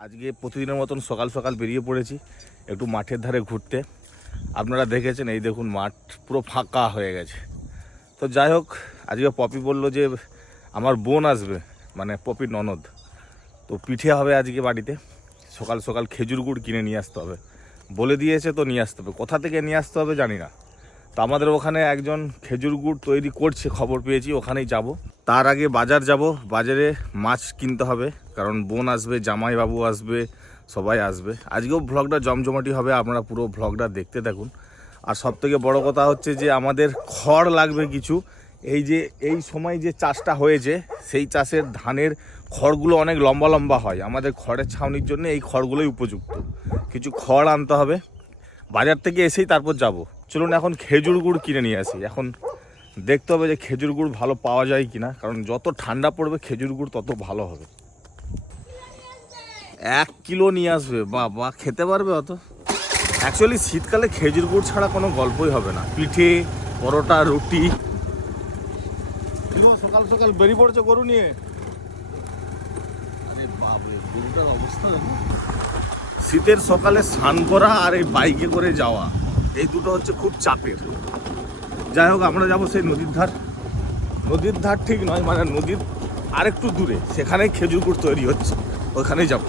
আজকে প্রতিদিনের মতন সকাল সকাল বেরিয়ে পড়েছি, একটু মাঠের ধারে ঘুরতে। আপনারা দেখেছেন, এই দেখুন মাঠ পুরো ফাঁকা হয়ে গেছে। তো যাই হোক, আজকে পপি বলল যে, আমার বোন আসবে। মানে পপির ননদ। তো পিঠে হবে আজকে বাড়িতে। সকাল সকাল খেজুর গুড় কিনে নিয়ে আসতে হবে। বলে দিয়েছে তো নিয়ে আসতে হবে। কোথা থেকে নিয়ে আসতে হবে জানি না। তো আমাদের ওখানে একজন খেজুর গুড় তৈরি করছে, খবর পেয়েছি, ওখানেই যাব। তার আগে বাজার যাব। বাজারে মাছ কিনতে হবে। কারণ বোন আসবে, জামাইবাবু আসবে, সবাই আসবে। আজকেও ভ্লগটা জমজমাটি হবে, আপনারা পুরো ভ্লগটা দেখতে থাকুন। আর সব থেকে বড় কথা হচ্ছে যে, আমাদের খড় লাগবে কিছু। এই যে, এই সময় যে চাষটা হয়েছে, সেই চাষের ধানের খড়গুলো অনেক লম্বা লম্বা হয়। আমাদের খড়ের ছাউনির জন্য এই খড়গুলোই উপযুক্ত। কিছু খড় আনতে হবে। বাজার থেকে এসেই তারপর যাব। চলুন এখন খেজুর গুড় কিনে নিয়ে আসি। এখন দেখতে হবে যে খেজুর গুড় ভালো পাওয়া যায় কিনা। কারণ যত ঠান্ডা পড়বে, খেজুর গুড় তত ভালো হবে। এক কিলো নিয়ে আসবে বাবা খেতে পারবে অত? অ্যাকচুয়ালি শীতকালে খেজুর গুড় ছাড়া কোনো গল্পই হবে না। পিঠে পরোটা রুটি। সকাল সকাল বেরিয়ে পড়ছে গরু নিয়ে? আরে বাপরে গরুটার অবস্থা শীতের সকালে স্নান করা আর এই বাইকে করে যাওয়া এই দুটো হচ্ছে খুব চাপের। যাই হোক আমরা যাব সেই নদীর ধার। নদীর ধার ঠিক নয় মানে নদীর আরেকটু দূরে। সেখানে খেজুর গুড় তৈরি হচ্ছে ওখানেই যাব।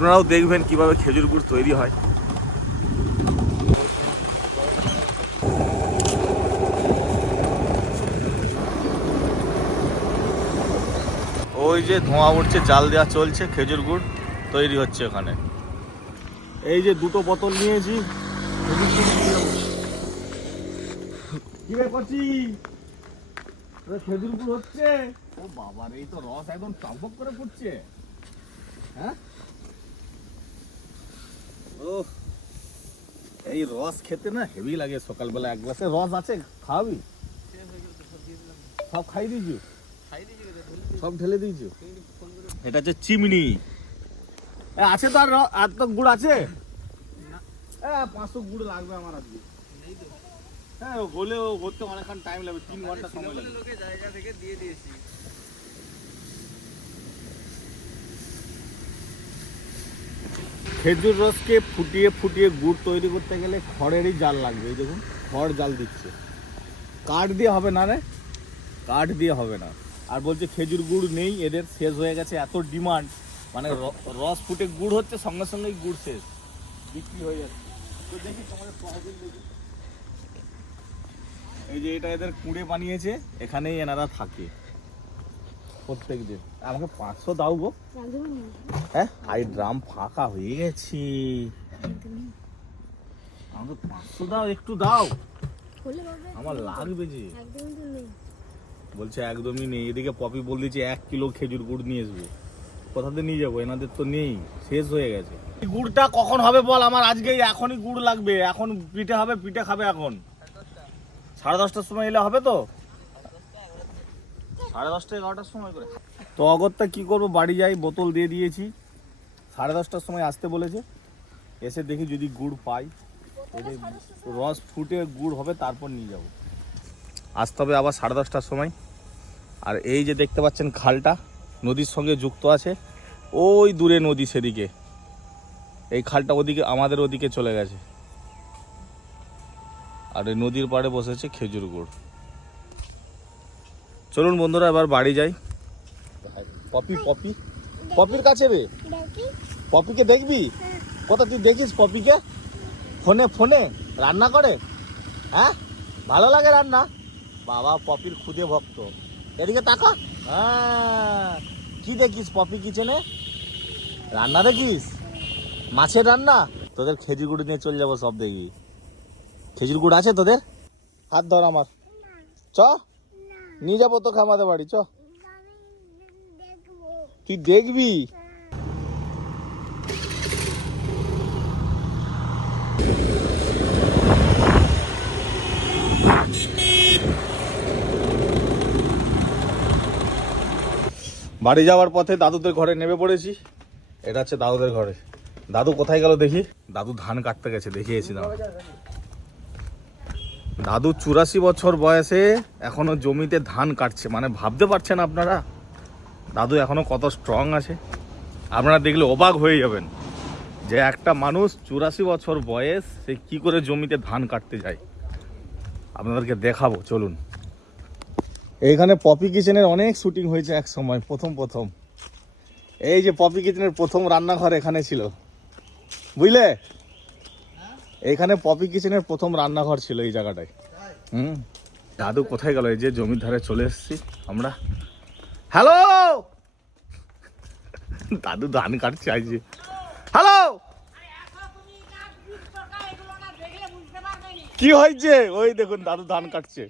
আপনারাও দেখবেন কীভাবে খেজুর গুড় তৈরি হয়। ওই যে ধোঁয়া উঠছে জাল দেওয়া চলছে খেজুর গুড় তৈরি হচ্ছে ওখানে। এই যে দুটো বোতল নিয়েছি। খেজুর গুড় হচ্ছে? ও বাবার এই তো রস একদম টকবক করে পড়ছে হ্যাঁ? এই রস খেতে না হেভি লাগে সকালবেলা এক গ্লাসে। রস আছে খাওয়াবি? সব খাই দিয়েছ? সব ঢেলে দিয়েছ? এটা হচ্ছে চিমনি। আছে তো আর আর তো গুড় আছে? এ, পাঁচশো গুড় লাগবে আমার আজকে। হ্যাঁ ও গলে ও করতে অনেকক্ষণ টাইম লাগবে তিন ঘণ্টা সময় লাগবে। জায়গা থেকে দিয়ে দিয়েছি। খেজুর রসকে ফুটিয়ে ফুটিয়ে গুড় তৈরি করতে গেলে খড়েরই জাল লাগবে, এই দেখুন, খড় জাল দিচ্ছে। কাঠ দিয়ে হবে না রে? কাঠ দিয়ে হবে না। আর বলছে খেজুর গুড় নেই, এদের শেষ হয়ে গেছে, এত ডিমান্ড। মানে রস ফুটে গুড় হচ্ছে, সঙ্গে সঙ্গেই গুড় শেষ। বিক্রি হয়ে যাচ্ছে। দেখি। এই যে এটা এদের কুড়ে বানিয়েছে, এখানেই এনারা থাকে। প্রত্যেক দিন আমাকে পাঁচশো দাও গো। হ্যাঁ আই ড্রাম ফাঁকা হয়ে গেছি। আমাকে পাঁচশো দাও একটু দাও। আমার লাগবে যে। বলছে একদমই নেই। এদিকে পপি বল দিচ্ছে এক কিলো খেজুর গুড় নিয়ে আসবে। কোথাতে নিয়ে যাব? এনাদের তো নেই। শেষ হয়ে গেছে। গুড়টা কখন হবে বল? আমার আজকেই এখনই গুড় লাগবে। এখন পিঠে হবে পিঠে খাবে এখন। সাড়ে দশটার সময় এলে হবে তো? সাড়ে দশটা এগারোটার সময় করে। তো অগত্যা কি করব? বাড়ি যাই, বোতল দিয়ে দিয়েছি। সাড়ে দশটার সময় আসতে বলেছে। এসে দেখি যদি গুড় পাই রস ফুটে গুড় হবে, তারপর নিয়ে যাব। আসতে হবে আবার সাড়ে দশটার সময়। আর এই যে দেখতে পাচ্ছেন খালটা, নদীর সঙ্গে যুক্ত আছে। ওই দূরে নদী সেদিকে। এই খালটা ওদিকে, আমাদের ওদিকে চলে গেছে। আর এই নদীর পাড়ে বসেছে খেজুর গুড়। চলুন বন্ধুরা এবার বাড়ি যাই। Poppy poppy. পপির কাছে রে। পপিকে দেখবি? কোথা তুই দেখিস পপিকে? ফোনে ফোনে। রান্না করে? হ্যাঁ? ভালো লাগে রান্না? বাবা পপির খুদে ভক্ত। এদিকে তাকা। হ্যাঁ। কি দেখিস পপি কিচেনে? রান্না দেখিস? মাছের রান্না? তোদের খেজুর গুড় নিয়ে চলে যাব সব দেখবি। খেজুর গুড় আছে তোদের? হাত ধর আমার। চ। নিয়ে যাব তোকে আমাদের বাড়ি চ তুই দেখবি? বাড়ি যাওয়ার পথে দাদুদের ঘরে নেমে পড়েছি। এটা হচ্ছে দাদুদের ঘরে। দাদু কোথায় গেল দেখি? দাদু ধান কাটতে গেছে দেখিয়েছি দাদু দাদু চুরাশি বছর বয়সে এখনও জমিতে ধান কাটছে। মানে ভাবতে পারছেন আপনারা? দাদু এখনও কত স্ট্রং আছে? আপনারা দেখলে অবাক হয়ে যাবেন যে একটা মানুষ চুরাশি বছর বয়স, সে কি করে জমিতে ধান কাটতে যায়? আপনাদেরকে দেখাবো, চলুন। এইখানে পপি কিচেনের অনেক শুটিং হয়েছে এক সময় প্রথম প্রথম। এই যে পপি কিচেনের প্রথম রান্নাঘর এখানে ছিল। বুঝলে? এইখানে পপি কিচেনের প্রথম রান্নাঘর ছিল এই জায়গাটায়। হুম? দাদু কোথায় গেল? এই যে জমির ধারে চলে এসেছি আমরা। হ্যালো! দাদু ধান কাটছে আইছে হ্যালো! কি হয়েছে? ওই দেখুন দাদু ধান কাটছে।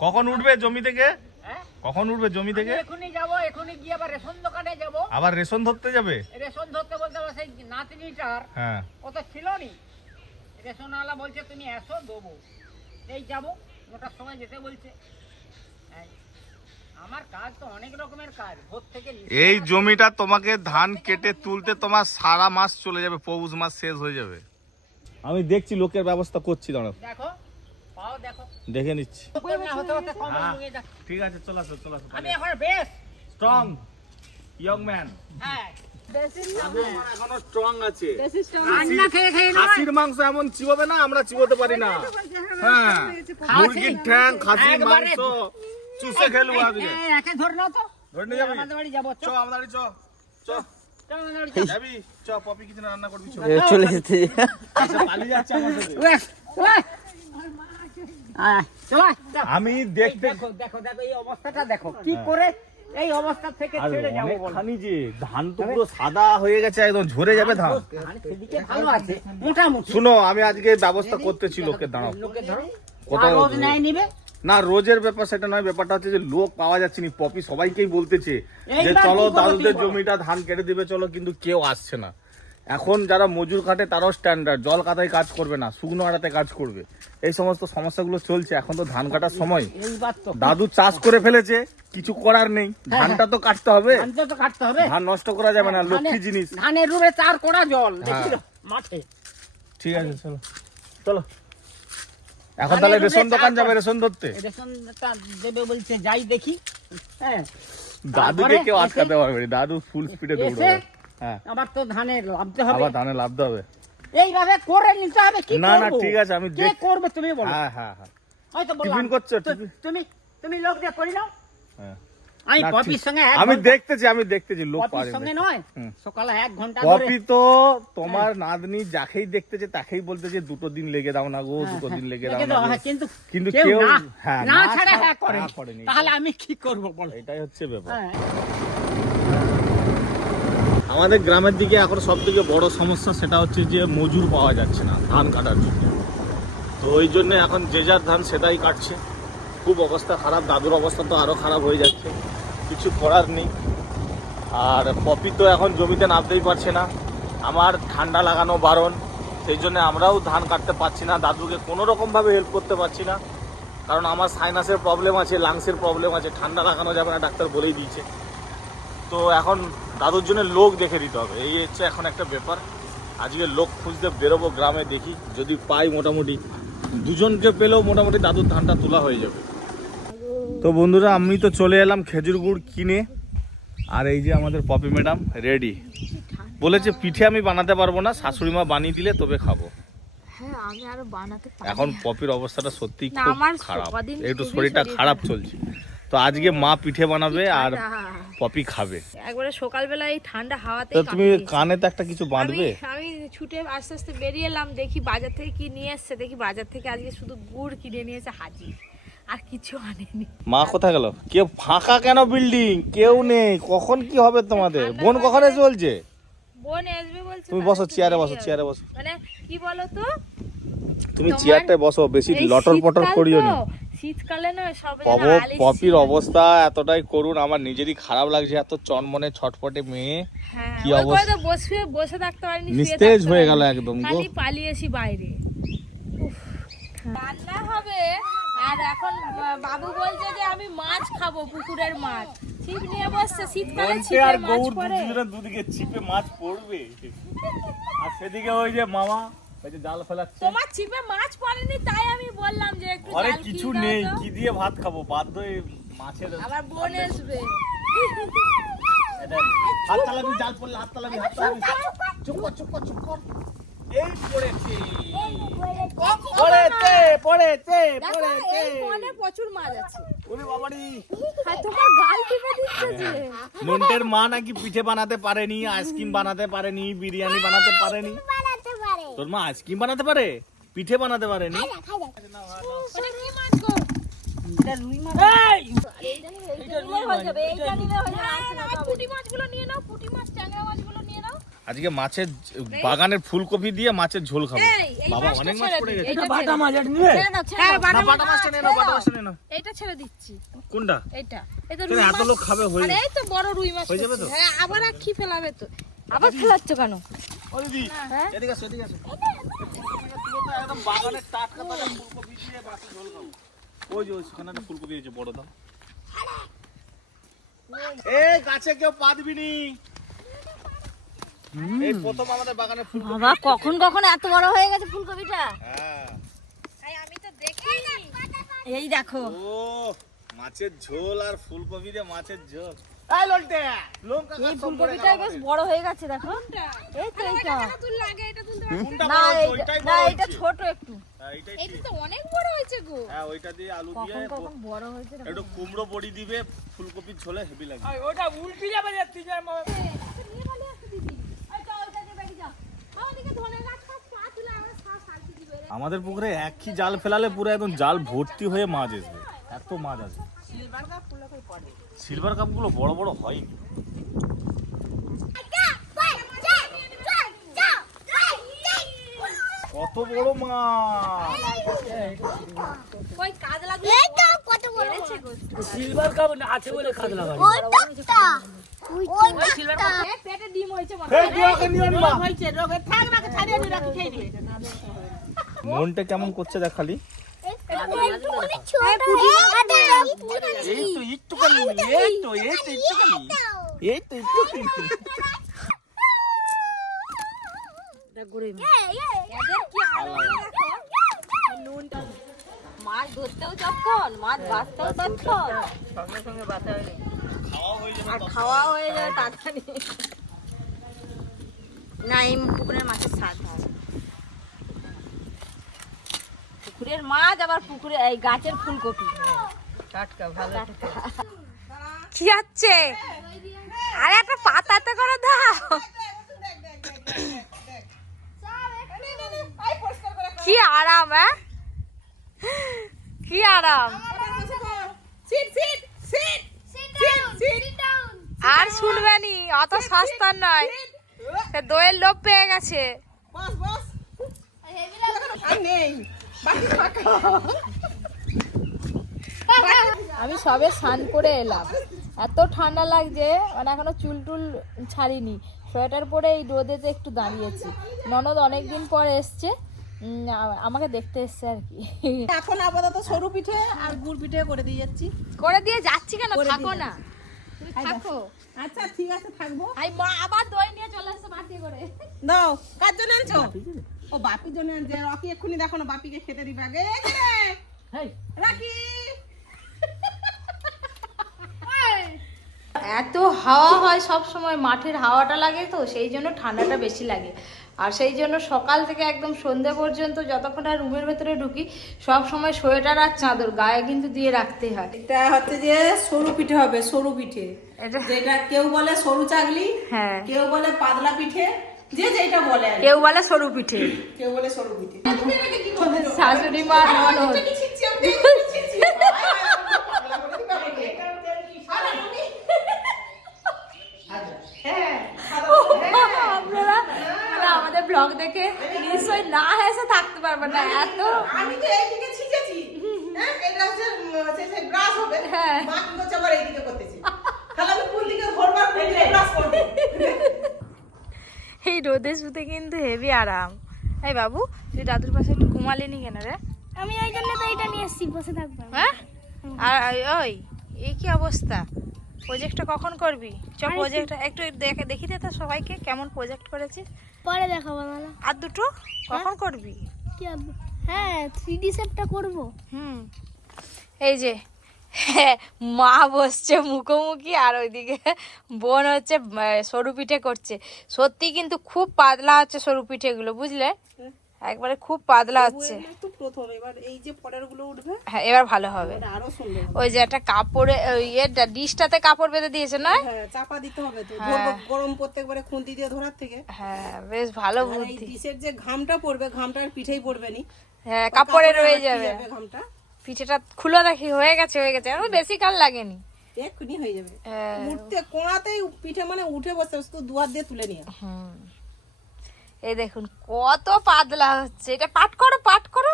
কখন উঠবে জমি থেকে? হ্যাঁ? কখন উঠবে জমি থেকে? এখনই যাব এখনই গিয়ে আবার রেশন দোকানে যাব। আবার রেশন ধরতে যাবে? রেশন ধরতে বলতে সেই নাতনিটার হ্যাঁ। ও তো ছিল নি। রেশনওয়ালা বলছে তুমি এসো দেবো। এই যাব ওটার সময় যেতে বলছে। আমার কাজ তো অনেক রকমের কাজ ভোর থেকে এই জমিটা তোমাকে ধান কেটে তুলতে তোমার সারা মাস চলে যাবে পৌষ মাস শেষ হয়ে যাবে। আমি দেখছি লোকের ব্যবস্থা করছি দাঁড়াও। দেখো পাও দেখো। দেখে নিচ্ছি। না হতে হতে কম হ্যাঁ। ঠিক আছে চলে আসো চলে আসো আমি এখন বেশ। স্ট্রং ইয়ং ম্যান হ্যাঁ। খাসির মাংস এমন চিবোবে না আমরা চিবোতে পারি না। হ্যাঁ মুরগির ঠ্যাং খাসির মাংস চুষে খেলব আজকে। এই, এই, একে ধরে নাও তো। ধরে নিয়ে যাবি? আমাদের বাড়ি যাব চ আমাদের বাড়ি চ চ। আমাদের বাড়ি চল। যাবি? চ পপি কিচেনে রান্না করবি চ। চলে যেতে। পালিয়ে যাচ্ছে আমার সাথে। ওয়েস, ওয়েস। আয়, চল, চল। আমি দেখতে দেখো দেখো দেখো এই অবস্থাটা দেখো। কি করে এই অবস্থা থেকে ছেড়ে যাব বলো? অনেকখানি যে ধান তো পুরো সাদা হয়ে গেছে একদম ঝরে যাবে ধান। সেদিকে ভালো আছে মোটামুটি। শুনো আমি আজকে ব্যবস্থা করতেছি লোকে দাঁড়াও। লোকে ধরো। রোজ নাই নিবে? না রোজের ব্যাপার সেটা নয় ব্যাপারটা হচ্ছে যে লোক পাওয়া যাচ্ছে না পপি সবাইকেই বলতেছে যে চলো দাদুদের জমিটা ধান কেটে দিবে চলো কিন্তু কেউ আসছে না। এখন যারা মজুর খাটে তারাও স্ট্যান্ডার্ড জল কাটায় কাজ করবে না শুকনো আড়াতে কাজ করবে। এই সমস্ত সমস্যাগুলো চলছে এখন তো ধান কাটার সময়। দাদু চাষ করে ফেলেছে কিছু করার নেই। ধানটা তো কাটতে হবে। ধানটা তো কাটতে হবে। ধান নষ্ট করা যাবে না লক্ষ্মী জিনিস। ধানের রুবে চার কোড়া জল হ্যাঁ। মাঠে। ঠিক আছে চলো। চলো। এখন তাহলে রেশন দোকান যাবে রেশন ধরতে? রেশনটা দেবে বলছে যাই দেখি। হ্যাঁ। দাদুকে কেউ আটকাতে পারবে দাদু ফুল স্পিডে দৌড়বে। হ্যাঁ আবার তো ধানে লাভতে হবে। আবার ধানে লাভতে হবে। এইভাবে করে নিতে হবে কি না, না, ঠিক আছে, আমি কে করবে তুমি বলো। হ্যাঁ হ্যাঁ হ্যাঁ। হয়তো বললাম। টিফিন করছ, তুমি তুমি লোক দিয়ে করি নাও। হ্যাঁ। আমি ঠিক- সঙ্গে আমি দেখতেছি আমি দেখতেছি লোক পারে সঙ্গে নয় সকালে এক ঘণ্টা কপি তো তোমার নাতনি যাকেই দেখতেছে তাকেই বলতেছে দুটো দিন লেগে দাও না গো হ্যাঁ, দুটো দিন হ্যাঁ, লেগে দাও না হ্যাঁ, কিন্তু কিন্তু কেউ হ্যাঁ না ছাড়া হ্যাঁ করে। তাহলে আমি কি করব বলো? এটাই হচ্ছে ব্যাপার। হ্যাঁ। আমাদের গ্রামের দিকে এখন সব থেকে বড় সমস্যা সেটা হচ্ছে যে মজুর পাওয়া যাচ্ছে না ধান কাটার জন্য। তো ওই জন্য এখন যে যার ধান সেটাই কাটছে। খুব অবস্থা খারাপ, দাদুর অবস্থা তো আরও খারাপ হয়ে যাচ্ছে। কিছু করার নেই। আর পপি তো এখন জমিতে নামতেই পারছে না। আমার ঠান্ডা লাগানো বারণ। সেই জন্য আমরাও ধান কাটতে পারছি না। দাদুকে কোনো রকমভাবে হেল্প করতে পারছি না। কারণ আমার সাইনাসের প্রবলেম আছে লাংসের প্রবলেম আছে। ঠান্ডা লাগানো যাবে না, ডাক্তার বলেই দিয়েছে। তো এখন দাদুর জন্য লোক দেখে দিতে হবে। এই হচ্ছে এখন একটা ব্যাপার। আজকে লোক খুঁজতে বেরোবো গ্রামে দেখি যদি পাই মোটামুটি। দুজনকে পেলেও মোটামুটি দাদুর ধানটা তোলা হয়ে যাবে। তো বন্ধুরা আমি তো চলে এলাম খেজুর গুড় কিনে। আর এই যে আমাদের পপি ম্যাডাম রেডি। বলেছে পিঠে আমি বানাতে পারব না শাশুড়ি মা বানিয়ে দিলে তবে খাব। হ্যাঁ আমি আরও বানাতে পারি এখন পপির অবস্থাটা সত্যি খুব খারাপ। একটু শরীরটা খারাপ। চলছে। তো আজকে মা পিঠে বানাবে আর পপি খাবে। একবারে সকালবেলা এই ঠান্ডা হাওয়াতে তো তুমি কানে তো একটা কিছু বাঁধবে? আমি ছুটে আস্তে আস্তে বেরিয়ে এলাম দেখি বাজার থেকে কি নিয়ে এসছে দেখি বাজার থেকে আজকে শুধু গুড় কিনে নিয়েছে হাজির আর কিছু আনেনি। মা কোথায় গেল? কেউ ফাঁকা কেন বিল্ডিং কেউ নেই কখন কি হবে তোমাদের? বোন কখন এসে বলছে? বোন আসবে বলছে তুমি বসো চেয়ারে বসো চেয়ারে বসো। মানে কি বলো তো তুমি চেয়ারটায় বসো বেশি লটর পটর করিও নি। শীতকালে না সব পপির অবস্থা এতটাই করুন আমার নিজেরই খারাপ লাগছে এত চনমনে ছটপটে মেয়ে হ্যাঁ, কি অবস্থা? তো বসে বসে থাকতে পারিনি নিস্তেজ হয়ে গেল একদম গো। খালি পালিয়েছি বাইরে। রান্না হবে আর এখন বাবু বলছে যে আমি মাছ খাব পুকুরের মাছ। ছিপ নিয়ে বসছে শীতকালে ছিপে মাছ পড়ে। দুদিকে চিপে মাছ পড়বে। আর সেদিকে ওই যে মামা ওই যে জাল ফেলাচ্ছে। তোমার ছিপে মাছ পড়েনি তাই আমি বললাম যে একটু ঘরে জাল কিছু কিনে দাও নেই তো। কি দিয়ে ভাত খাব? বাধ্য হয়ে মাছের আবার বোন আসবে হাত তালাবি জাল পড়লে হাত তালাবি হাত তালাবি। চুপ কর। চুপ কর চুপ কর এই পড়েছে। পড়েছে। পড়েছে দেখো পড়েছে। এই কোণে প্রচুর মাছ আছে। ওরে বাবারি। আর তোমার গাল টিপে দিচ্ছে যে। নন্টের মা নাকি পিঠে বানাতে পারেনি আইসক্রিম বানাতে পারেনি বিরিয়ানি বানাতে পারেনি। পারে। তোর মা আইসক্রিম বানাতে পারে? পিঠে বানাতে এটা মাছ? এটা মাছ। নিয়ে মাছ নিয়ে নাও। আজকে মাছের বাগানের ফুলকপি দিয়ে মাছের ঝোল খাব। বাবা অনেক মাছ পড়ে গেছে। এইটা বাটা মাছ এটা ছেড়ে হ্যাঁ, না বাটা মাছটা নিয়ে নাও বাটা মাছটা নিয়ে নাও এইটা ছেড়ে দিচ্ছি। কোনটা? এটা কেন রুই এত লোক খাবে হয়ে আরে এই তো বড় রুই মাছ হয়ে যাবে তো? হ্যাঁ আবার আর কি ফেলাবে তো? আবার ফেলাচ্ছ কেন? হ্যাঁ? ফুলকপি দিয়ে মাছের ঝোল খাব। ওই যে ওইখানে একটা ফুলকপি হয়েছে বড় দাম এই গাছে কেউ পা দিবি নি। এই প্রথম আমাদের বাগানে ফুলকপি বাবা কখন কখন এত বড় হয়ে গেছে ফুলকপিটা? হ্যাঁ। এই আমি তো দেখিনি। এই দেখো। ও মাছের ঝোল আর ফুলকপি দিয়ে মাছের ঝোল। এই ললটে লঙ্কা এই ফুলকপিটা বেশ বড় হয়ে গেছে দেখো। এই তো এইটা। তুললে এটা তুলতে না বড় হয়েছে? এইটা- ওইটাই না এটা ছোট একটু। হ্যাঁ, এটা তো অনেক বড় হয়েছে গো। হ্যাঁ ওইটা দিয়ে আলু দিয়ে কখন কখন বড় হয়েছে একটু কুমড়ো বড়ি দিবে ফুলকপির ঝোলে হেভি লাগবে ওটা উল্টি যাবে যে যার মা- আমাদের পুকুরে একই জাল ফেলালে পুরো একদম জাল ভর্তি হয়ে মাছ আসবে এত মাছ আছে। সিলভার কাপগুলো বড় বড় হয়নি। কত বড় মাছ? সিলভার কাপ আছে বলে পেটে ডিম হয়েছে মনে মনটা কেমন করছে দেখ খালি এই তো একটুখানি এই তো এই তো একটুখানি এই তো একটুখানি এদের কি আনন্দ দেখো নুনটা মাছ ধরতেও যখন মাছ বাঁচতেও সঙ্গে সঙ্গে হয়ে খাওয়া আর খাওয়া হয়ে যাবে তাড়াতাড়ি না এই পুকুরের মাছের স্বাদ হয় পুকুরের মাছ আবার পুকুরে এই গাছের ফুলকপি টাটকা ভালো কি হচ্ছে? আরে একটা পাতাতে করে দাও। কি আরাম হ্যাঁ? কি আরাম। আর শুনবে শুনবেনি অত সস্তা নয়। দইয়ের লোভ পেয়ে গেছে। আমি সবে স্নান করে এলাম। এত ঠান্ডা লাগছে মানে এখনও চুল টুল ছাড়িনি। সোয়েটার পরে এই রোদেতে একটু দাঁড়িয়েছি। ননদ অনেকদিন পর এসছে আমাকে দেখতে এসছে আর কি। এখন আপাতত সরু পিঠে আর গুড় পিঠে করে দিয়ে যাচ্ছি। করে দিয়ে যাচ্ছি কেন? থাকো না। থাকো। আচ্ছা ঠিক আছে থাকব। আই মা আবার দই নিয়ে চলে আসছে বাটি করে। দাও কার জন্য আনছো? ও বাপির জন্য আনছে। রকি এক্ষুনি দেখো না বাপিকে খেতে দিবে। আগে এই রাকি! এত হাওয়া হয় সব সময় মাঠের হাওয়াটা লাগে তো সেই জন্য ঠান্ডাটা বেশি লাগে। আর সেই জন্য সকাল থেকে একদম সন্ধে পর্যন্ত যতক্ষণ আর রুমের ভেতরে ঢুকি সব সময় সোয়েটার আর চাদর গায়ে কিন্তু দিয়ে রাখতে হয়। এটা হচ্ছে যে সরু পিঠে হবে সরু পিঠে। এটা যেটা কেউ বলে সরু চাগলি হ্যাঁ। কেউ বলে পাতলা পিঠে যে যেটা বলে কেউ বলে সরু পিঠে। কেউ বলে সরু পিঠে। শাশুড়ি মা আপনারা? মানে আমাদের ব্লগ দেখে নিশ্চয়ই না হেসে থাকতে পারবেন না এত। আমি তো এইদিকে ছিঁচেছি হ্যাঁ এটা হচ্ছে উম, হচ্ছে হবে হ্যাঁ। মা কি করছে এইদিকে করতেছি। তাহলে আমি কোন দিকে ঘরবার কোন দিকে ব্রাশ করব। এই রোদে শুতে কিন্তু হেভি আরাম। এই বাবু তুই দাদুর পাশে একটু ঘুমালিনি কেন রে? আমি ওই জন্য তো এটা নিয়ে এসেছি বসে থাকব। হ্যাঁ? আর ওই এই কি অবস্থা? প্রজেক্টটা কখন করবি? চ প্রজেক্ট একটু দেখে দেখি দে তো সবাইকে কেমন প্রজেক্ট করেছিস পরে দেখাবো নাহলে আর দুটো? কখন করবি? কি হ্যাঁ থ্রি ডি সেটটা করব। হুম। এই যে হ্যাঁ, মা বসছে মুখোমুখি আর ওইদিকে বোন হচ্ছে সরু পিঠে করছে। সত্যি কিন্তু খুব পাতলা হচ্ছে সরু পিঠেগুলো বুঝলে? একবারে খুব পাতলা হচ্ছে তো প্রথম এবার এই যে পরের উঠবে হ্যাঁ এবার ভালো হবে। আরও সুন্দর ওই যে একটা কাপড়ে ইয়েটা ডিশটাতে কাপড় বেঁধে দিয়েছে না হ্যাঁ চাপা দিতে হবে তো। গরম প্রত্যেকবারে খুন্তি দিয়ে ধরার থেকে। হ্যাঁ বেশ ভালো বুদ্ধি। ডিশের যে ঘামটা পড়বে ঘামটা আর পিঠেই পড়বে নি। হ্যাঁ কাপড়ে রয়ে যাবে। ঘামটা? পিঠেটা খুলে দেখি হয়ে গেছে হয়ে গেছে। আর বেশি কাল লাগেনি। এক্ষুনি হয়ে যাবে। হ্যাঁ। উঠতে কোড়াতেই পিঠে মানে উঠে বসে শুধু দুয়ার দিয়ে তুলে নিয়ে হুম। এই দেখুন কত পাতলা হচ্ছে। এটা পাট করো পাট করো।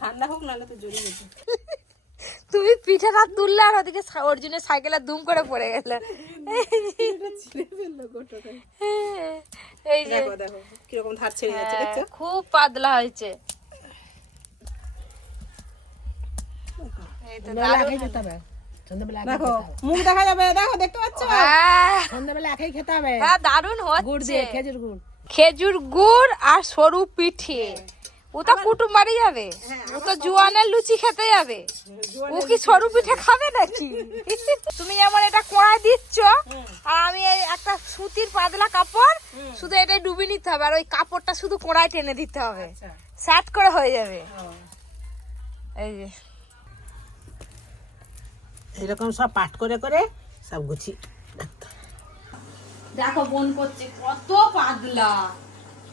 ঠান্ডা হোক নাহলে তো জড়িয়ে যেত তুমি পিঠেটা তুললে আর ওদিকে অর্জুনের সাইকেলে দুম করে পড়ে গেল। গোটাটা এই যে কীরকম ধার ছেড়ে যাচ্ছে হ্যাঁ, খুব পাতলা হয়েছে। দেখো মুখ দেখা যাবে দেখো দেখতে পাচ্ছ? হ্যাঁ, সন্ধ্যাবেলা একাই খেতে হবে। হ্যাঁ দারুণ হচ্ছে। খেজুর গুড়। খেজুর গুড় আর সরু পিঠে। ও তো কুটুম বাড়ি যাবে। ও তো জোয়ানের লুচি খেতে যাবে। ও কি সরু পিঠে খাবে নাকি? তুমি যেমন এটা কোড়ায় দিচ্ছ আর আমি একটা সুতির পাতলা কাপড় শুধু এটাই ডুবি নিতে হবে আর ওই কাপড়টা শুধু কোড়ায় টেনে দিতে হবে। স্যাট করে হয়ে যাবে। এই যে। এরকম সব পাঠ করে করে সব গুছি দেখো বোন করছে কত পাতলা।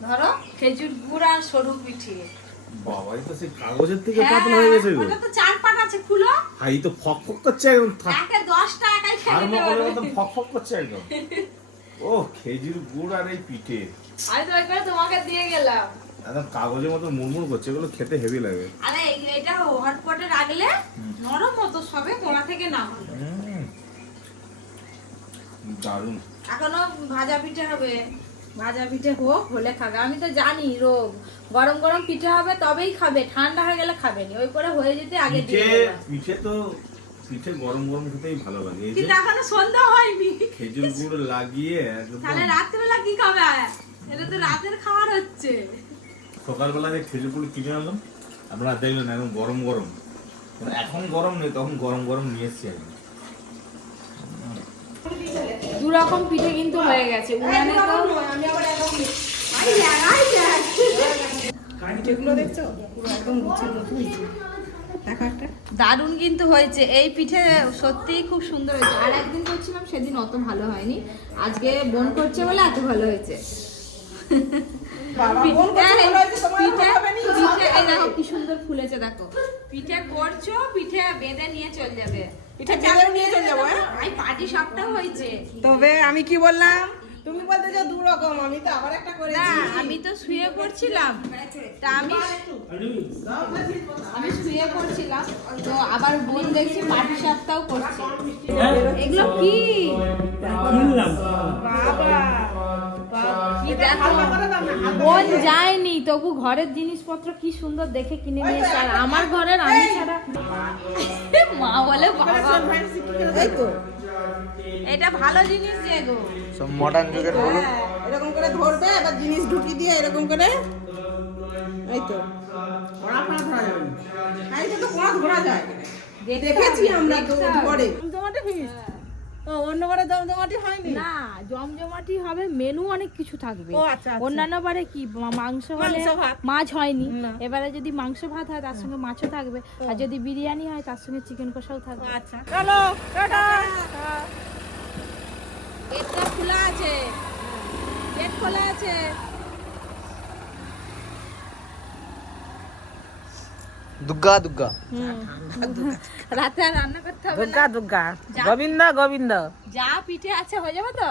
ধরো খেজুর গুড় আর সরু পিঠে। বাবাই তো সেই কাগজের থেকে পাতলা হয়ে গেছে ওটা তো চার পাট আছে খুলো। হাই তো ফক ফক করছে একদম নিতে মতো ফক ফক করছে একদম। ও খেজুর গুড় আর এই পিঠে। আমি তো একবার তোমাকে দিয়ে গেলাম। একদম কাগজের মতো মুড়মুড় করছে এগুলো খেতে হেভি লাগে। আরে এটা হটপটে রাখলে নরম মতো সবে থেকে নামালো হুম। দারুণ। এখনও ভাজা পিঠে হবে। ভাজা পিঠে হোক হলে খাবে। আমি তো জানি রোগ। গরম গরম পিঠে হবে তবেই খাবে। ঠান্ডা হয়ে গেলে খাবে নি ওই করে হয়ে যেতে আগে পিঠে দিয়ে পিঠে তো পিঠে গরম গরম খেতেই ভালো লাগে এই যে কিন্তু এখনও সন্ধ্যা হয়নি। খেজুর গুড় লাগিয়ে তাহলে রাত্রেবেলা কি খাবে এটা তো রাতের খাবার হচ্ছে। সকালবেলা যে খেজুর গুড় কিনে আনলাম আপনারা দেখলেন একদম গরম গরম। এখন গরম নেই তখন গরম গরম নিয়ে এসছি একদম দু রকম পিঠে কিন্তু হয়ে গেছে। উনানে তো পিঠেগুলো দেখছ? পুরো একদম লুচি লুচি হয়েছে দেখো দারুণ কিন্তু হয়েছে। এই পিঠে সত্যিই খুব সুন্দর হয়েছে। আর একদিন করছিলাম সেদিন অত ভালো হয়নি। আজকে বোন করছে বলে এত ভালো হয়েছে। পিঠে ভালো পিঠে এই দেখো কি সুন্দর ফুলেছে দেখো। পিঠে করছ পিঠে বেঁধে নিয়ে চলে যাবে। পিঠে বেঁধেও নিয়ে চলে যাব, হ্যাঁ? এই পাটি হয়েছে। তবে আমি কি বললাম? তুমি বলতে যে দু রকম আমি তো আবার একটা না আমি তো শুয়ে পড়ছিলাম। তা আমি আমি শুয়ে পড়ছিলাম তো আবার বোন দেখছি পাটি সাপটাও করছে। এগুলো কি? কি দেখো বোন যায়নি তবু ঘরের জিনিসপত্র কি সুন্দর দেখে কিনে নিয়েছে। আর আমার ঘরের আমি ছাড়া মা বলে বাবা। এই তো। এটা ভালো জিনিস যে গো। সব মডার্ন যুগের হ্যাঁ, এরকম করে ধরবে এবার জিনিস ঢুকি দিয়ে এরকম করে। এই তো। কড়া ফড়া ধরা যাবে না। এই তো কড়া ধরা যায়। দেখেছি আমরা তো ঘরে। জমজমাটি ফিস ও অন্য বারে জমজমাটি হয়নি? না জমজমাটি হবে মেনু অনেক কিছু থাকবে। আচ্ছা, আচ্ছা। অন্যান্য বারে কি মাংস হলে মাছ হয়নি। এবারে যদি মাংস ভাত হয় তার সঙ্গে মাছও থাকবে। আর যদি বিরিয়ানি হয় তার সঙ্গে চিকেন কষাও থাকবে। আচ্ছা। চলো টাটা। পেটটা খোলা আছে। পেট খোলা আছে। দুগ্গা দুগ্গা। রাতে আর রান্না করতে হবে না? দুর্গা দুর্গা গোবিন্দ গোবিন্দ। যা পিঠে আছে হয়ে যাবে তো?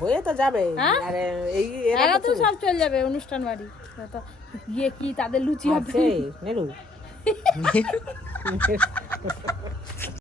হয়ে তো যাবে। আরে এই এরা তো সব চলে যাবে অনুষ্ঠান বাড়ি। তো গিয়ে কি তাদের লুচি হবে? নেরু।